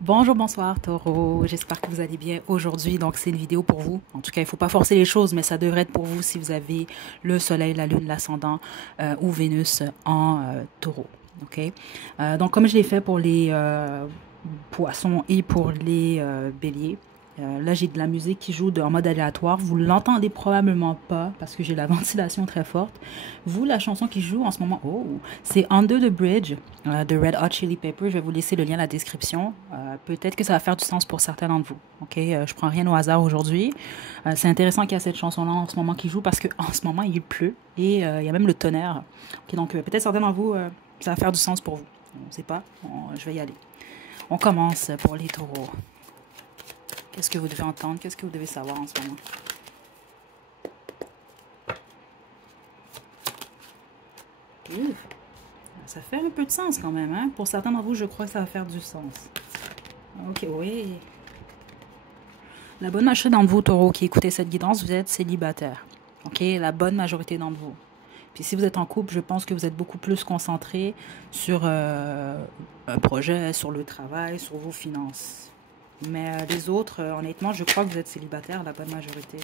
Bonjour, bonsoir Taureau, j'espère que vous allez bien aujourd'hui. Donc c'est une vidéo pour vous. En tout cas, il ne faut pas forcer les choses, mais ça devrait être pour vous si vous avez le soleil, la lune, l'ascendant ou Vénus en Taureau. Ok. Donc comme je l'ai fait pour les poissons et pour les béliers, là, j'ai de la musique qui joue en mode aléatoire. Vous l'entendez probablement pas parce que j'ai la ventilation très forte. Vous, la chanson qui joue en ce moment, oh, c'est Under the Bridge de Red Hot Chili Peppers. Je vais vous laisser le lien dans la description. Peut-être que ça va faire du sens pour certains d'entre vous. Ok, je prends rien au hasard aujourd'hui. C'est intéressant qu'il y a cette chanson-là en ce moment qui joue parce qu'en ce moment il pleut et il y a même le tonnerre. Ok, donc peut-être certains d'entre vous, ça va faire du sens pour vous. On ne sait pas. Je vais y aller. On commence pour les taureaux. Qu'est-ce que vous devez entendre? Qu'est-ce que vous devez savoir en ce moment? Ouh, ça fait un peu de sens quand même, hein? Pour certains d'entre vous, je crois que ça va faire du sens. Ok, oui. La bonne majorité d'entre vous, taureaux, qui écoutez cette guidance, vous êtes célibataire. Ok, la bonne majorité d'entre vous. Puis si vous êtes en couple, je pense que vous êtes beaucoup plus concentré sur un projet, sur le travail, sur vos finances. Mais les autres, honnêtement, je crois que vous êtes célibataire, la bonne majorité.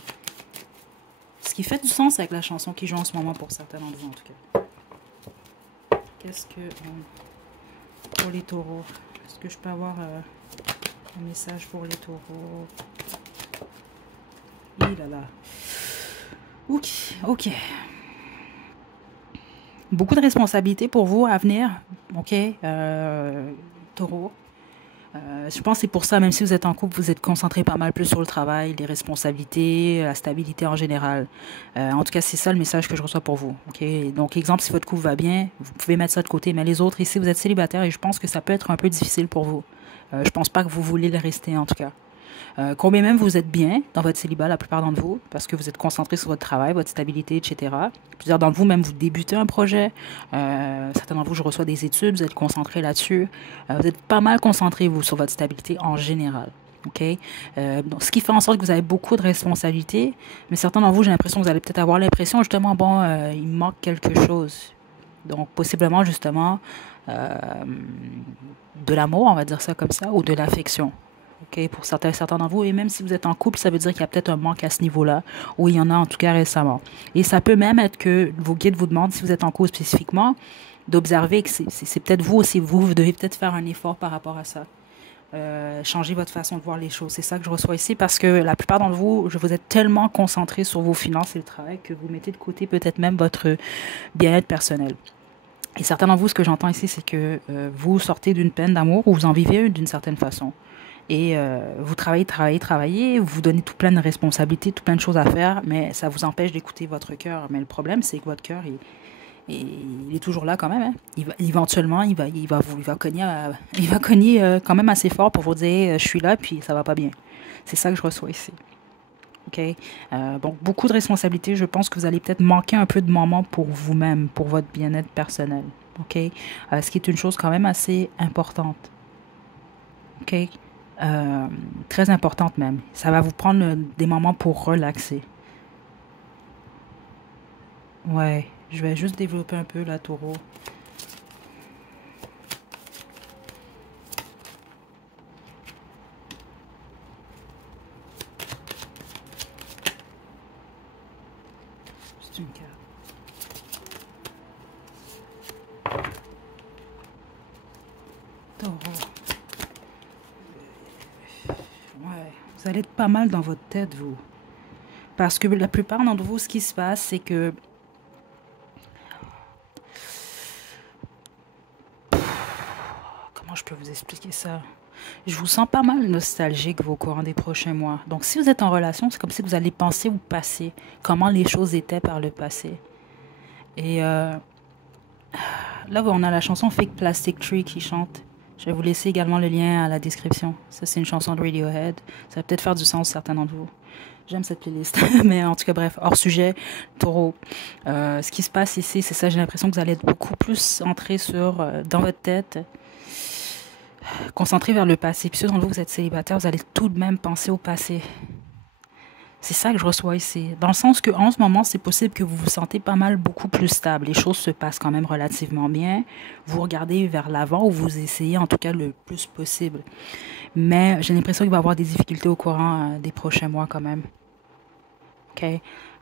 Ce qui fait du sens avec la chanson qui joue en ce moment pour certains d'entre vous, en tout cas. Qu'est-ce que... pour les taureaux, est-ce que je peux avoir un message pour les taureaux? Oui, là, là. Ok, ok. Beaucoup de responsabilités pour vous à venir, ok, taureau. Je pense que c'est pour ça, même si vous êtes en couple, vous êtes concentré pas mal plus sur le travail, les responsabilités, la stabilité en général. En tout cas, c'est ça le message que je reçois pour vous. Okay? Donc, exemple, si votre couple va bien, vous pouvez mettre ça de côté. Mais les autres, ici, vous êtes célibataire et je pense que ça peut être un peu difficile pour vous. Je pense pas que vous voulez le rester, en tout cas. Combien même vous êtes bien dans votre célibat, la plupart d'entre vous, parce que vous êtes concentré sur votre travail, votre stabilité, etc. Plusieurs d'entre vous, même, vous débutez un projet. Certains d'entre vous, je reçois des études, vous êtes concentré là-dessus. Vous êtes pas mal concentré, vous, sur votre stabilité en général. OK? Donc, ce qui fait en sorte que vous avez beaucoup de responsabilités, mais certains d'entre vous, j'ai l'impression que vous allez peut-être avoir l'impression, justement, bon, il manque quelque chose. Donc, possiblement, justement, euh, de l'amour, on va dire ça comme ça, ou de l'affection. Okay, pour certains d'entre vous, et même si vous êtes en couple, ça veut dire qu'il y a peut-être un manque à ce niveau-là, ou il y en a en tout cas récemment. Et ça peut même être que vos guides vous demandent, si vous êtes en couple spécifiquement, d'observer que c'est peut-être vous aussi, vous devez peut-être faire un effort par rapport à ça. Changer votre façon de voir les choses. C'est ça que je reçois ici parce que la plupart d'entre vous, vous êtes tellement concentré sur vos finances et le travail que vous mettez de côté peut-être même votre bien-être personnel. Et certains d'entre vous, ce que j'entends ici, c'est que vous sortez d'une peine d'amour ou vous en vivez d'une certaine façon. Et vous travaillez, vous vous donnez tout plein de responsabilités, tout plein de choses à faire, mais ça vous empêche d'écouter votre cœur. Mais le problème, c'est que votre cœur, il est toujours là quand même. Hein. Éventuellement, il va cogner, il va cogner quand même assez fort pour vous dire, je suis là, puis ça va pas bien. C'est ça que je reçois ici. OK? Donc, beaucoup de responsabilités. Je pense que vous allez peut-être manquer un peu de moments pour vous-même, pour votre bien-être personnel. OK? Ce qui est une chose quand même assez importante. OK? Très importante même. Ça va vous prendre des moments pour relaxer. Ouais, je vais juste développer un peu la taureau. C'est une carte. Taureau. Ouais, vous allez être pas mal dans votre tête, vous. Parce que la plupart d'entre vous, ce qui se passe, c'est que comment je peux vous expliquer ça? Je vous sens pas mal nostalgique au courant des prochains mois. Donc, si vous êtes en relation, c'est comme si vous allez penser au passé, comment les choses étaient par le passé. Et là, on a la chanson Fake Plastic Tree qui chante. Je vais vous laisser également le lien à la description. Ça, c'est une chanson de Radiohead. Ça va peut-être faire du sens, certains d'entre vous. J'aime cette playlist. Mais en tout cas, bref, hors sujet, taureau. Ce qui se passe ici, c'est ça, j'ai l'impression que vous allez être beaucoup plus centré sur, dans votre tête, concentré vers le passé. Puis ceux d'entre vous, vous êtes célibataire, vous allez tout de même penser au passé. C'est ça que je reçois ici. Dans le sens que en ce moment, c'est possible que vous vous sentez pas mal beaucoup plus stable. Les choses se passent quand même relativement bien. Vous regardez vers l'avant ou vous essayez en tout cas le plus possible. Mais j'ai l'impression qu'il va y avoir des difficultés au courant des prochains mois quand même. OK?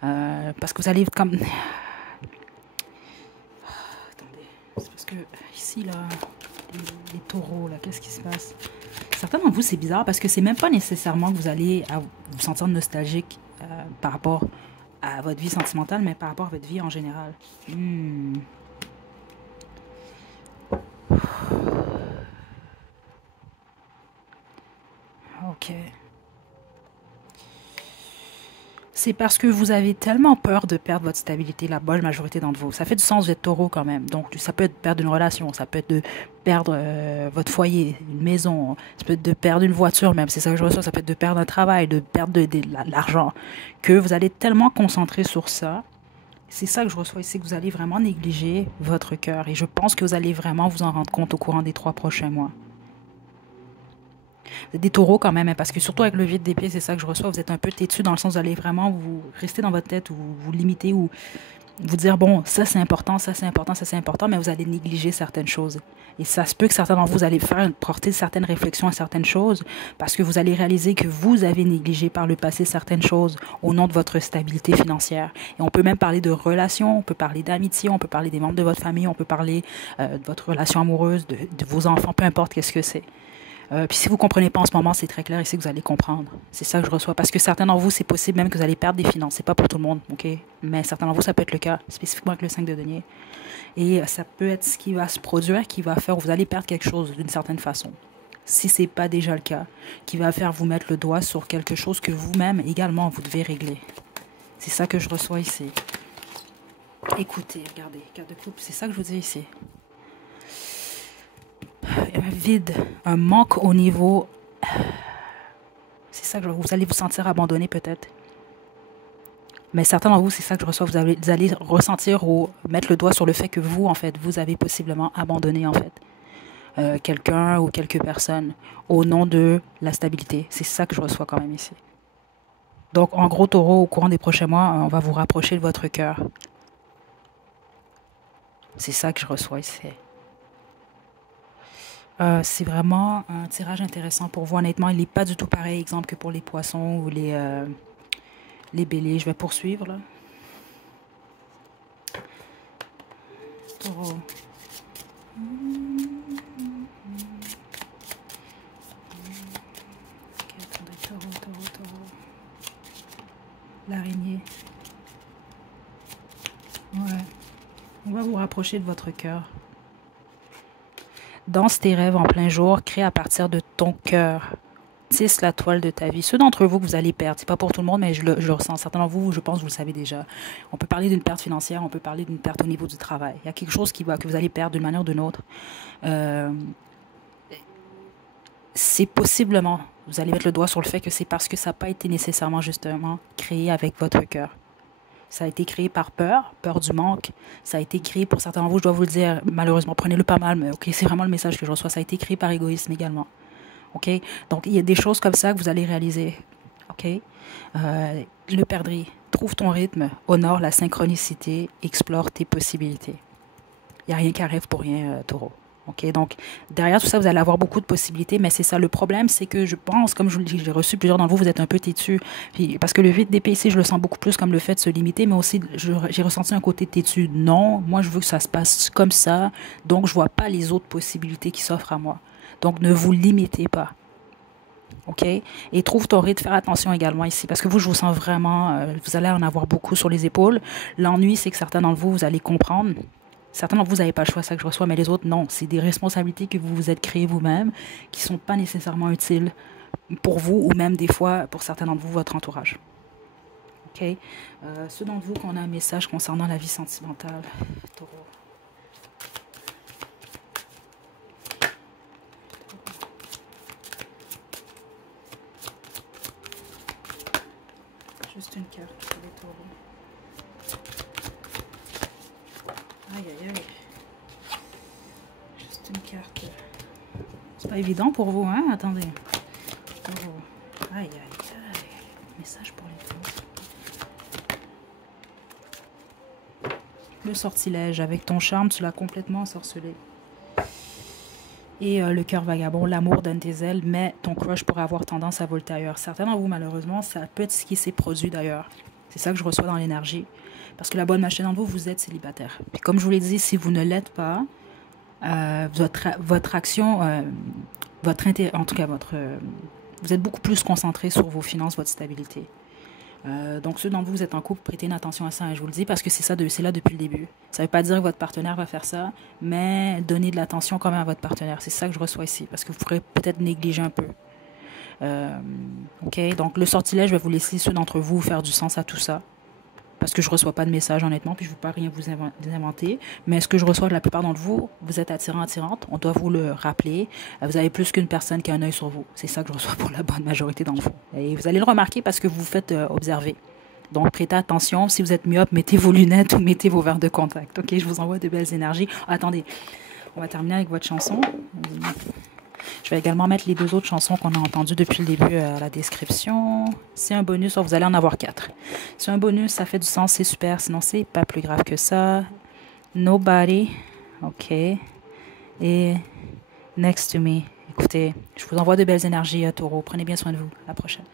Parce que vous allez comme... Attendez. C'est parce que ici, là, les taureaux, là, qu'est-ce qui se passe? Certains d'entre vous, c'est bizarre parce que c'est même pas nécessairement que vous allez vous sentir nostalgique par rapport à votre vie sentimentale, mais par rapport à votre vie en général. Ok. C'est parce que vous avez tellement peur de perdre votre stabilité, la bonne majorité d'entre vous. Ça fait du sens, vous êtes taureau quand même. Donc, ça peut être de perdre une relation, ça peut être de perdre votre foyer, une maison, ça peut être de perdre une voiture même, c'est ça que je reçois, ça peut être de perdre un travail, de perdre de l'argent, que vous allez tellement concentrer sur ça. C'est ça que je reçois ici, que vous allez vraiment négliger votre cœur. Et je pense que vous allez vraiment vous en rendre compte au courant des 3 prochains mois. Vous êtes des taureaux quand même, hein, parce que surtout avec le vide des pieds, c'est ça que je reçois. Vous êtes un peu têtu dans le sens où vous allez vraiment vous rester dans votre tête ou vous limiter ou vous dire, bon, ça c'est important, ça c'est important, ça c'est important, mais vous allez négliger certaines choses. Et ça se peut que certains d'entre vous allez faire porter certaines réflexions à certaines choses parce que vous allez réaliser que vous avez négligé par le passé certaines choses au nom de votre stabilité financière. Et on peut même parler de relations, on peut parler d'amitié, on peut parler des membres de votre famille, on peut parler de votre relation amoureuse, de vos enfants, peu importe qu'est-ce que c'est. Puis si vous ne comprenez pas en ce moment, c'est très clair ici que vous allez comprendre. C'est ça que je reçois. Parce que certains d'entre vous, c'est possible même que vous allez perdre des finances. C'est pas pour tout le monde, OK? Mais certains d'entre vous, ça peut être le cas, spécifiquement avec le 5 de denier. Et ça peut être ce qui va se produire, qui va faire que vous allez perdre quelque chose d'une certaine façon. Si ce n'est pas déjà le cas, qui va faire vous mettre le doigt sur quelque chose que vous-même, également, vous devez régler. C'est ça que je reçois ici. Écoutez, regardez, carte de coupe, c'est ça que je vous dis ici. Un vide, un manque au niveau... C'est ça que vous allez vous sentir abandonné peut-être. Mais certains d'entre vous, c'est ça que je reçois. Vous allez ressentir ou mettre le doigt sur le fait que vous, en fait, vous avez possiblement abandonné, en fait, quelqu'un ou quelques personnes au nom de la stabilité. C'est ça que je reçois quand même ici. Donc, en gros, taureau, au courant des prochains mois, on va vous rapprocher de votre cœur. C'est ça que je reçois ici. C'est vraiment un tirage intéressant pour vous. Honnêtement, il n'est pas du tout pareil, exemple, que pour les poissons ou les béliers. Je vais poursuivre, là. Taureau. Ok, attendez, taureau. L'araignée. Ouais. On va vous rapprocher de votre cœur. Danse tes rêves en plein jour, crée à partir de ton cœur. Tisse la toile de ta vie. Ceux d'entre vous que vous allez perdre, c'est pas pour tout le monde, mais je le ressens. Certains d'entre vous, je pense, vous le savez déjà. On peut parler d'une perte financière, on peut parler d'une perte au niveau du travail. Il y a quelque chose que vous allez perdre d'une manière ou d'une autre. C'est possiblement, vous allez mettre le doigt sur le fait que c'est parce que ça n'a pas été nécessairement justement créé avec votre cœur. Ça a été créé par peur, peur du manque. Ça a été créé pour certains d'entre vous, je dois vous le dire, malheureusement, prenez-le pas mal, mais ok, c'est vraiment le message que je reçois. Ça a été créé par égoïsme également. Ok? Donc, il y a des choses comme ça que vous allez réaliser. Ok? Le perdrix, trouve ton rythme, honore la synchronicité, explore tes possibilités. Il n'y a rien qui arrive pour rien, taureau. Okay, donc, derrière tout ça, vous allez avoir beaucoup de possibilités, mais c'est ça. Le problème, c'est que je pense, comme je vous le dis, j'ai reçu plusieurs d'entre vous, vous êtes un peu têtu. Puis, parce que le vide d'épée ici, je le sens beaucoup plus comme le fait de se limiter, mais aussi, j'ai ressenti un côté têtu. Non, moi, je veux que ça se passe comme ça, donc je ne vois pas les autres possibilités qui s'offrent à moi. Donc, ne vous limitez pas. OK? Et trouve ton rythme, faire attention également ici, parce que vous, je vous sens vraiment, vous allez en avoir beaucoup sur les épaules. L'ennui, c'est que certains d'entre vous, vous allez comprendre. Certains d'entre vous n'avez pas le choix, ça que je reçois, mais les autres, non. C'est des responsabilités que vous vous êtes créées vous-même, qui ne sont pas nécessairement utiles pour vous ou même des fois, pour certains d'entre vous, votre entourage. OK? Ceux d'entre vous qu'on a un message concernant la vie sentimentale, taureau. Juste une carte pour les taureaux. Aïe, aïe, aïe. Juste une carte. C'est pas évident pour vous, hein? Attendez. Taureau. Aïe, aïe, aïe. Message pour les taureaux. Le sortilège. Avec ton charme, tu l'as complètement ensorcelé. Et le cœur vagabond, l'amour donne tes ailes, mais ton crush pourrait avoir tendance à voler ailleurs. Certains d'entre vous, malheureusement, ça peut être ce qui s'est produit d'ailleurs. C'est ça que je reçois dans l'énergie. Parce que la bonne machine d'entre vous, vous êtes célibataire. Puis comme je vous l'ai dit, si vous ne l'êtes pas, votre action, en tout cas, vous êtes beaucoup plus concentré sur vos finances, votre stabilité. Donc ceux d'entre vous, vous êtes en couple, prêtez une attention à ça, hein, je vous le dis, parce que c'est là depuis le début. Ça ne veut pas dire que votre partenaire va faire ça, mais donnez de l'attention quand même à votre partenaire. C'est ça que je reçois ici, parce que vous pourrez peut-être négliger un peu. Ok, donc le sortilège, je vais vous laisser ceux d'entre vous faire du sens à tout ça. Parce que je ne reçois pas de message, honnêtement, puis je ne veux pas rien vous inventer. Mais ce que je reçois de la plupart d'entre vous, vous êtes attirant, attirante. On doit vous le rappeler. Vous avez plus qu'une personne qui a un œil sur vous. C'est ça que je reçois pour la bonne majorité d'entre vous. Et vous allez le remarquer parce que vous vous faites observer. Donc, prêtez attention. Si vous êtes myope, mettez vos lunettes ou mettez vos verres de contact. Ok, je vous envoie de belles énergies. Attendez, on va terminer avec votre chanson. Je vais également mettre les 2 autres chansons qu'on a entendues depuis le début à la description. C'est un bonus, vous allez en avoir 4. C'est un bonus, ça fait du sens, c'est super. Sinon, c'est pas plus grave que ça. Nobody. Ok. Et Next to Me. Écoutez, je vous envoie de belles énergies, Taureau. Prenez bien soin de vous. À la prochaine.